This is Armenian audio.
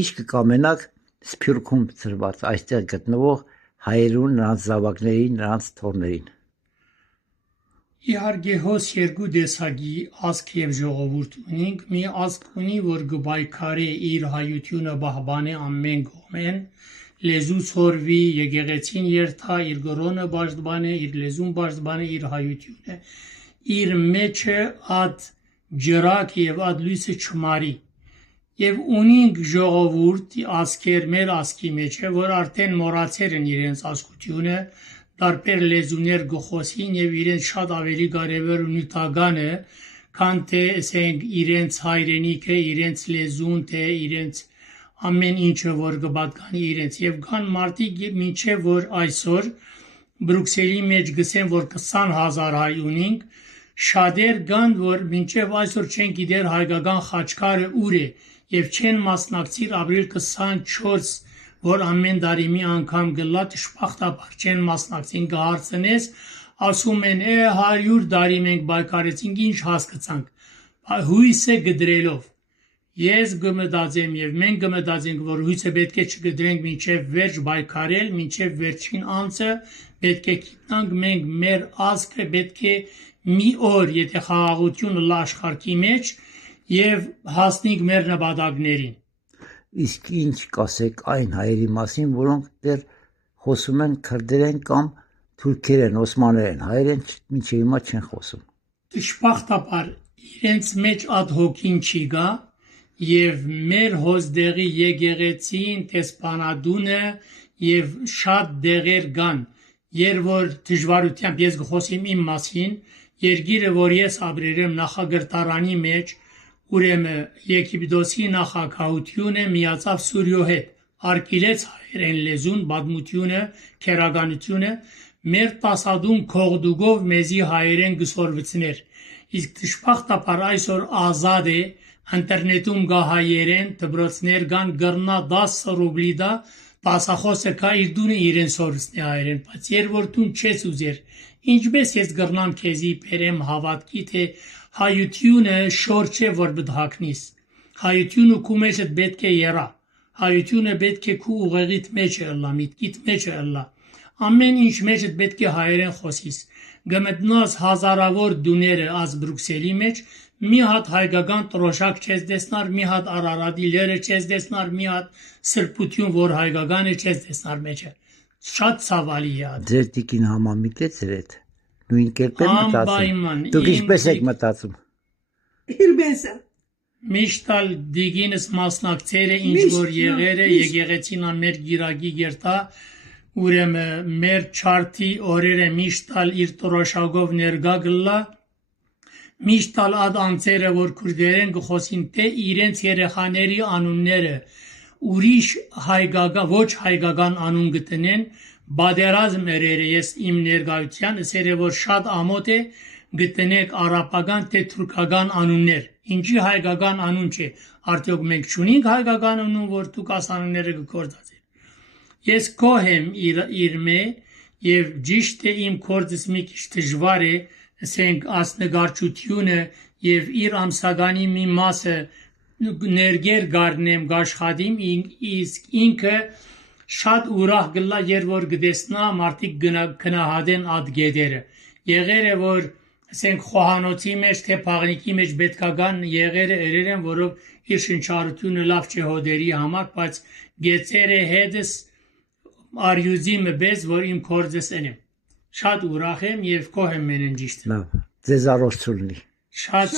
Ինչ կկամենաք Սփյուռքում ծրված այստեղ գտնվող հայերուն, նրանց զավակներին, նրանց թորներին։ Իհարկե հոս երկու տեսակի ազգ եւ ժողովուրդ ունենք, մի ազգ ունի, որ գբայքարի իր հայությունը բահբանե ամեն կողմեն, լեզու ցորվի, եկեղեցին երթա, իր գրոնը բաժդբանե, իր լեզուն բաժդբանե, իր հայությունը, իր մեջը ад ջրակ եւ ад լույսը չմարի։ Եվ ունենք ժողովուրդ ազգեր մեր ազգի մեջ է, որ արդեն մոռացել են իրենց ազգությունը, տարբեր լեզուներ գխոսին եւ իրենց շատ ավելի կարևոր ու նյութական է, քան թե ասենք իրենց հայրենիքը, իրենց լեզուն, թե իրենց ամեն ինչը որ կպատկանի իրենց եւ կան մարդիկ մինչեւ որ այսօր Բրուքսելի մեջ գսեն որ 20,000 հայ ունենք, շատեր կան որ մինչեւ այսօր չեն գիտեր հայկական խաչքարը ուր է եւ չեն մասնակցիր ապրիլ 24 որ ամեն տարի մի անգամ գլա դժբախտաբար չեն մասնակցին կհարցնես ասում են 100 տարի մենք բայկարեցինք ինչ հասկացանք հույսը գդրելով ես կմտածեմ եւ մենք կմտածենք որ հույսը պետք է չգդրենք մինչեւ վերջ բայկարել մինչեւ վերջին անձը պետք է գիտնանք մենք մեր ազգը պետք է մի օր եթե խաղաղությունը լա աշխարհի մեջ եւ հասնենք մեր նպատակներին Իսկ ինչ կասեք այն հայերի մասին, որոնք դեռ խոսում են քրդերեն կամ թուրքերեն, օսմաներեն, հայերեն մինչև հիմա չեն խոսում։ Դժբախտաբար իրենց մեջ ад հոգին չի գա եւ մեր հոզդեղի եկեղեցին, տեսփանադունը եւ շատ դեղեր կան, երբ որ դժվարությամբ ես գխոսեմ իմ մասին, երկիրը որ ես ապրել եմ նախագրտարանի մեջ Ուրեմն Եգիպտոսի նախագահությունը միացավ Սուրիո հետ, արկիրեց հայերեն լեզուն, պատմությունը, քերականությունը, մեր տասադուն քողդուգով մեզի հայերեն գսորվեցներ։ Իսկ դժբախտաբար այսօր ազատ է, ինտերնետում կա հայերեն, դպրոցներ կան, գրնա 10 ռուբլի դա, տասախոսը կա իր դունը իրեն սորվեցնի հայերեն, բայց երբ որ դուն չես ուզեր, ինչպես ես գրնամ քեզի բերեմ հավատքի, թե հայությունը շոր չէ որ բդհակնիս հայությունը քու մեջ պետք է երա հայությունը պետք է քու ուղեղիդ մեջ ըլլա միտքիդ մեջ ըլլա ամեն ինչ մեջ պետք է հայերեն խոսիս գմտնաս հազարավոր դուները ազ Բրուքսելի մեջ մի հատ հայկական տրոշակ չես դեսնար մի հատ Արարատի լերը չես դեսնար մի հատ սրբություն որ հայկական է չես դեսնար մեջը շատ ցավալի է ձեր տիկին համամիտ է ձեր հետ Նույն կերպ եք մտածում։ Դուք ինչպես եք մտածում։ Իրբեսը։ Միշտալ դիգինս մասնակցել է ինչ որ եղել է եկեղեցին մեր գիրակի երթա ուրեմն մեր չարթի օրերը միշտալ իր տրոշակով ներգա գլա միշտալ ад անձերը որ քուրդերեն գխոսին թե իրենց երեխաների անունները ուրիշ հայկական ոչ հայկական անուն գտնեն Բادرազմ երերը ես իմ ներգայության ասերը որ շատ ամոթ է գտնեք արաբական թե թուրքական անուններ ինչի հայկական անուն չէ արդյոք մենք չունենք հայկական անուն որ դուք ասանունները գործածեն ես կոհեմ իր մե եւ ճիշտ է իմ կորձս մի քիչ դժվար է ասենք ասնգարչությունը եւ իր ամսականի մի մասը ներգեր գարնեմ գաշխատիմ իսկ ինքը Շատ ուրախ գլա երբ որ գտեսնա մարդիկ գնահատեն ад գեդերը եղերը որ ասենք խոհանոցի մեջ թե փաղնիկի մեջ պետքական եղերը երեր են որով իր շնչառությունը լավ չէ հոդերի համար բայց գեցերը հետս արյուզի մբես որ իմ կորձս ընեմ շատ ուրախ եմ եւ կոհեմ մենեն ճիշտ Լավ ձեզ առողջունի շատ